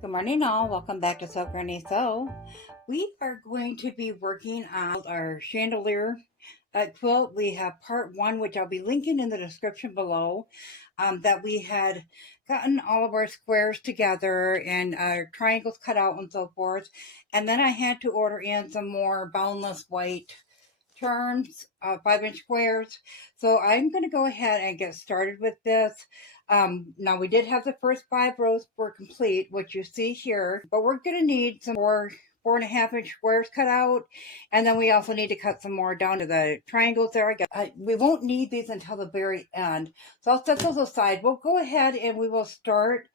Good morning all, welcome back to Sew Granny Sew. We are going to be working on our chandelier quilt. We have part one, which I'll be linking in the description below, that we had gotten all of our squares together and our triangles cut out and so forth. And then I had to order in some more boundless white terms, 5-inch squares. So I'm going to go ahead and get started with this. Now we did have the first 5 rows were complete, which you see here, but we're going to need some more 4.5-inch squares cut out, and then we also need to cut some more down to the triangles there. We won't need these until the very end, so I'll set those aside. We'll go ahead and we will start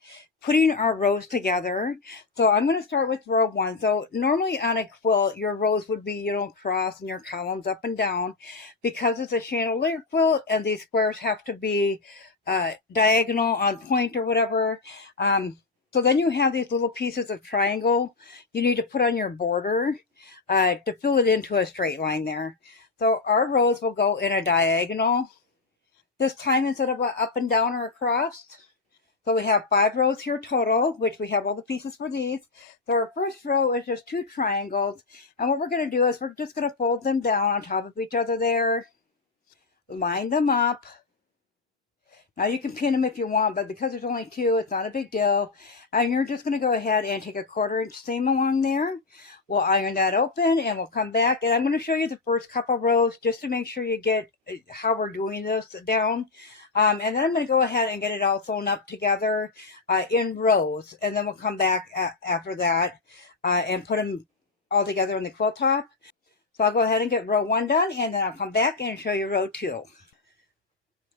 putting our rows together. So I'm going to start with row 1. So normally on a quilt, your rows would be, cross and your columns up and down. Because it's a chandelier quilt and these squares have to be diagonal on point or whatever. So then you have these little pieces of triangle you need to put on your border to fill it into a straight line there. So our rows will go in a diagonal this time instead of a up and down or across. So we have 5 rows here total, which we have all the pieces for these. So our first row is just 2 triangles. And what we're going to do is we're just going to fold them down on top of each other there. Line them up. Now you can pin them if you want, but because there's only 2, it's not a big deal. And you're just going to go ahead and take a 1/4-inch seam along there. We'll iron that open and we'll come back. And I'm going to show you the first couple rows just to make sure you get how we're doing this down. And then I'm going to go ahead and get it all sewn up together in rows. And then we'll come back after that and put them all together on the quilt top. So I'll go ahead and get row 1 done, and then I'll come back and show you row 2.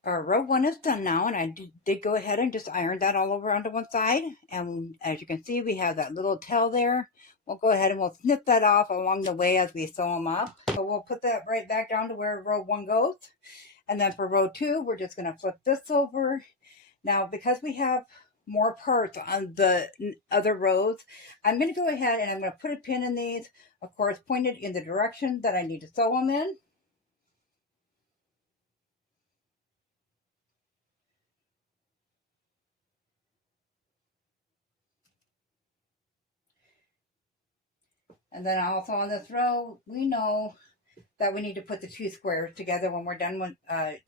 Our row 1 is done now, and I did go ahead and just iron that all over onto one side. And as you can see, we have that little tail there. We'll go ahead and we'll snip that off along the way as we sew them up. So we'll put that right back down to where row 1 goes. And then for row 2, we're just going to flip this over. Now, because we have more parts on the other rows, I'm going to go ahead and I'm going to put a pin in these, of course, pointed in the direction that I need to sew them in. And then also on this row, we know that we need to put the 2 squares together when we're done with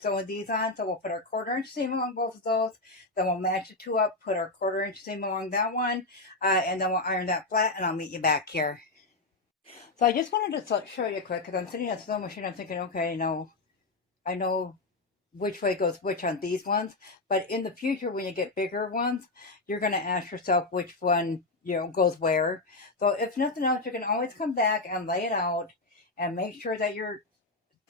sewing these on. So we'll put our 1/4-inch seam along both of those. Then we'll match the 2 up, put our 1/4-inch seam along that one, and then we'll iron that flat, and I'll meet you back here. So I just wanted to show you quick because I'm sitting at the sewing machine. I'm thinking, okay, I know which way goes which on these ones, but in the future when you get bigger ones, you're going to ask yourself which one goes where. So if nothing else, you can always come back and lay it out and make sure that your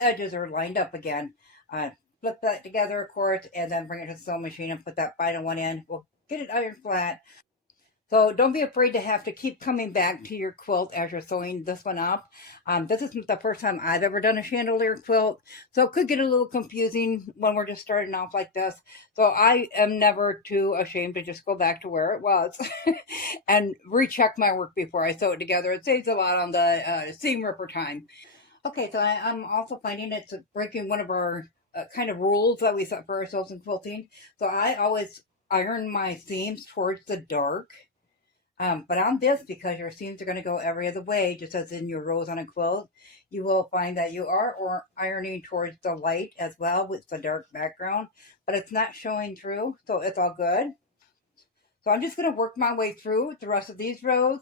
edges are lined up again. Flip that together, of course, and then bring it to the sewing machine and put that final one in. We'll get it ironed flat. So don't be afraid to have to keep coming back to your quilt as you're sewing this one up. This isn't the first time I've ever done a chandelier quilt, so it could get a little confusing when we're just starting off like this. So I am never too ashamed to just go back to where it was and recheck my work before I sew it together. It saves a lot on the seam ripper time. Okay, so I'm also finding it's breaking one of our kind of rules that we set for ourselves in quilting. So I always iron my seams towards the dark. But on this, because your seams are going to go every other way, just as in your rows on a quilt, you will find that you are ironing towards the light as well with the dark background, but it's not showing through, so it's all good. So I'm just going to work my way through the rest of these rows,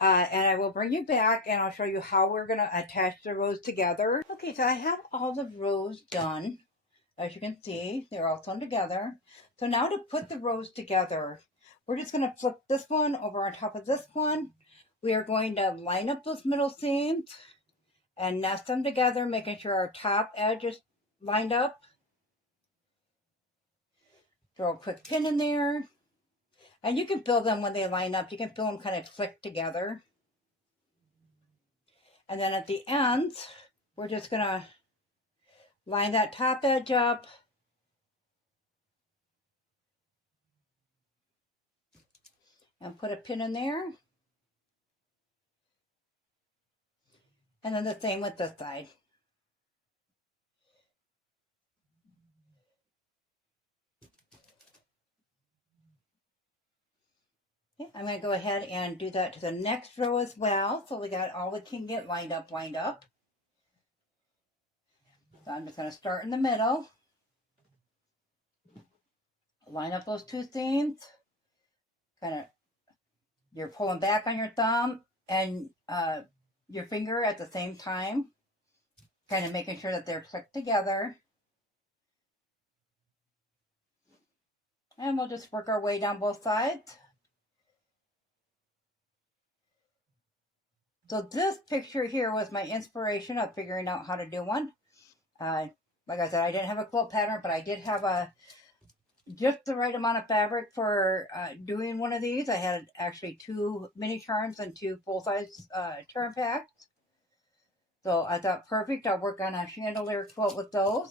and I will bring you back and I'll show you how we're going to attach the rows together. Okay, so I have all the rows done. As you can see, they're all sewn together. So now to put the rows together, we're just going to flip this one over on top of this one. We are going to line up those middle seams and nest them together, making sure our top edge is lined up. Throw a quick pin in there. And you can feel them when they line up. You can feel them kind of click together. And then at the ends, we're just going to line that top edge up. And put a pin in there. And then the same with this side. Okay, I'm going to go ahead and do that to the next row as well. So we got all the king get lined up. So I'm just going to start in the middle, line up those two seams, kind of, you're pulling back on your thumb and your finger at the same time, kind of making sure that they're clicked together. And we'll just work our way down both sides. So this picture here was my inspiration of figuring out how to do one. Like I said, I didn't have a quilt pattern, but I did have just the right amount of fabric for doing one of these. I had actually 2 mini charms and 2 full-size charm packs. So I thought, perfect, I'll work on a chandelier quilt with those.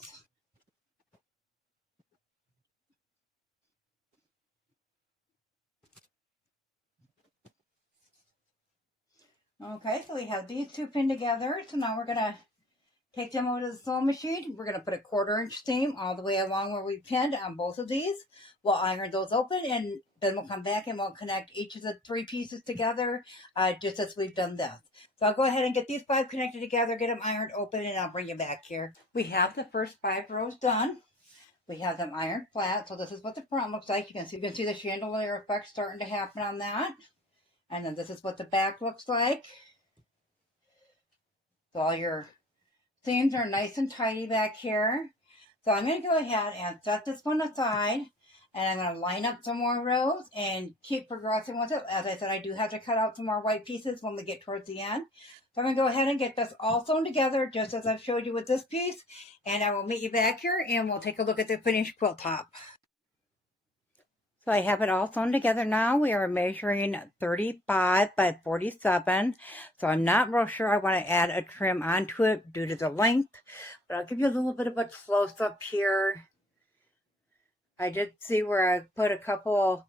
Okay, so we have these 2 pinned together. So now we're going to take them over to the sewing machine. We're going to put a 1/4-inch seam all the way along where we pinned on both of these. We'll iron those open, and then we'll come back and we'll connect each of the 3 pieces together, just as we've done this. So I'll go ahead and get these 5 connected together, get them ironed open, and I'll bring you back here. We have the first 5 rows done. We have them ironed flat, so this is what the front looks like. You can see the chandelier effect starting to happen on that. And then this is what the back looks like. So all your seams are nice and tidy back here. So I'm going to go ahead and set this one aside, and I'm going to line up some more rows and keep progressing with it. As I said, I do have to cut out some more white pieces when we get towards the end. So I'm going to go ahead and get this all sewn together just as I've showed you with this piece, and I will meet you back here and we'll take a look at the finished quilt top. So I have it all sewn together now. We are measuring 35 by 47. So I'm not real sure I want to add a trim onto it due to the length, but I'll give you a little bit of a close up here. I did see where I put a couple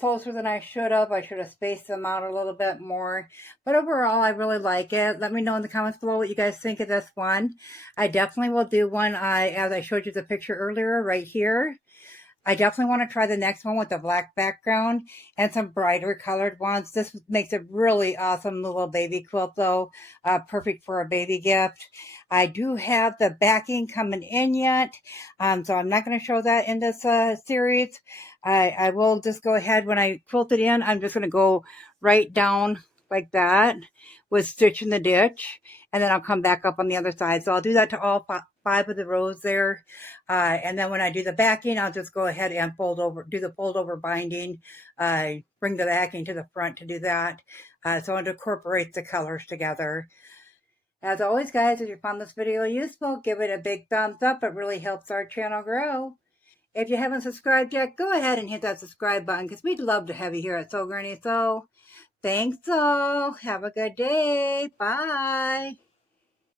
closer than I should have. I should have spaced them out a little bit more. But overall, I really like it. Let me know in the comments below what you guys think of this one. I definitely will do one, as I showed you the picture earlier, right here. I definitely want to try the next one with the black background and some brighter colored ones. This makes a really awesome little baby quilt though, perfect for a baby gift. I do have the backing coming in yet, so I'm not going to show that in this series. I will just go ahead, when I quilt it in, I'm just going to go right down like that with stitch in the ditch, and then I'll come back up on the other side. So I'll do that to all 5 of the rows there. And then when I do the backing, I'll just go ahead and do the fold over binding, bring the backing to the front to do that. So it incorporates the colors together. As always, guys, if you found this video useful, give it a big thumbs up. It really helps our channel grow. If you haven't subscribed yet, go ahead and hit that subscribe button, because we'd love to have you here at Sew Granny Sew. Thanks all. Have a good day. Bye.